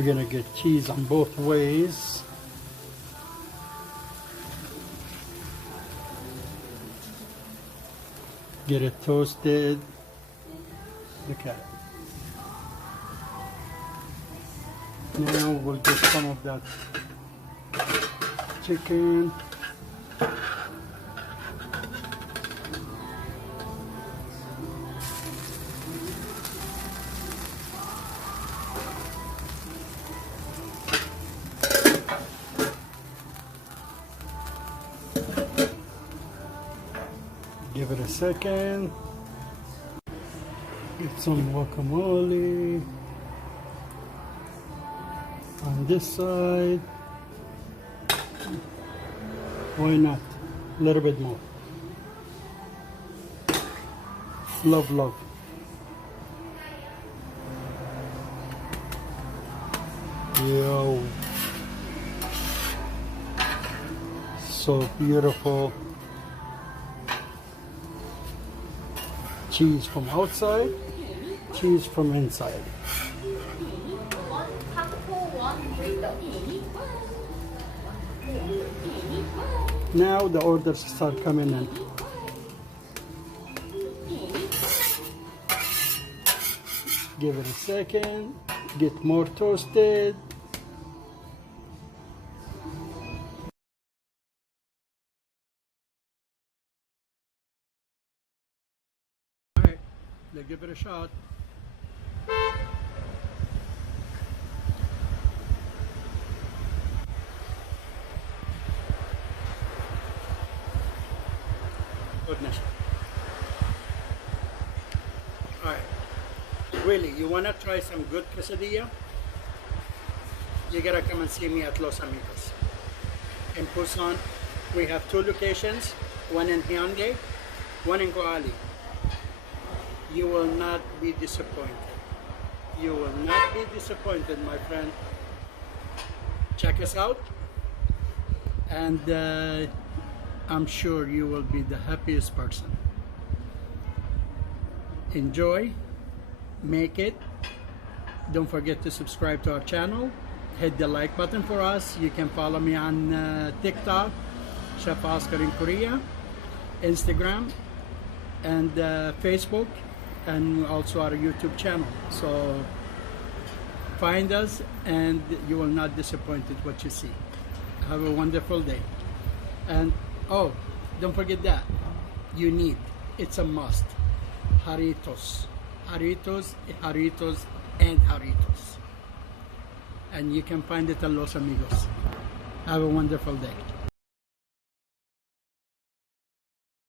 We're gonna get cheese on both ways. Get it toasted. Look at it. Now we'll get some of that chicken. Give it a second. Get some guacamole on this side. Why not? A little bit more. Love, love. Yo. So beautiful. Cheese from outside, cheese from inside. Now the orders start coming in. Give it a second, get more toasted. Let's give it a shot. Goodness. Alright. Really, you wanna try some good quesadilla? You gotta come and see me at Los Amigos. In Busan, we have 2 locations, one in Hyundai, one in Koali. You will not be disappointed. You will not be disappointed, my friend. Check us out, and I'm sure you will be the happiest person. Enjoy, make it. Don't forget to subscribe to our channel. Hit the like button for us. You can follow me on TikTok, Chef Oscar in Korea, Instagram, and Facebook, and also our YouTube channel. So find us and you will not be disappointed what you see. Have a wonderful day. And oh, don't forget that you need, it's a must, Jarritos, Jarritos, Jarritos, and Jarritos. And you can find it at Los Amigos. Have a wonderful day.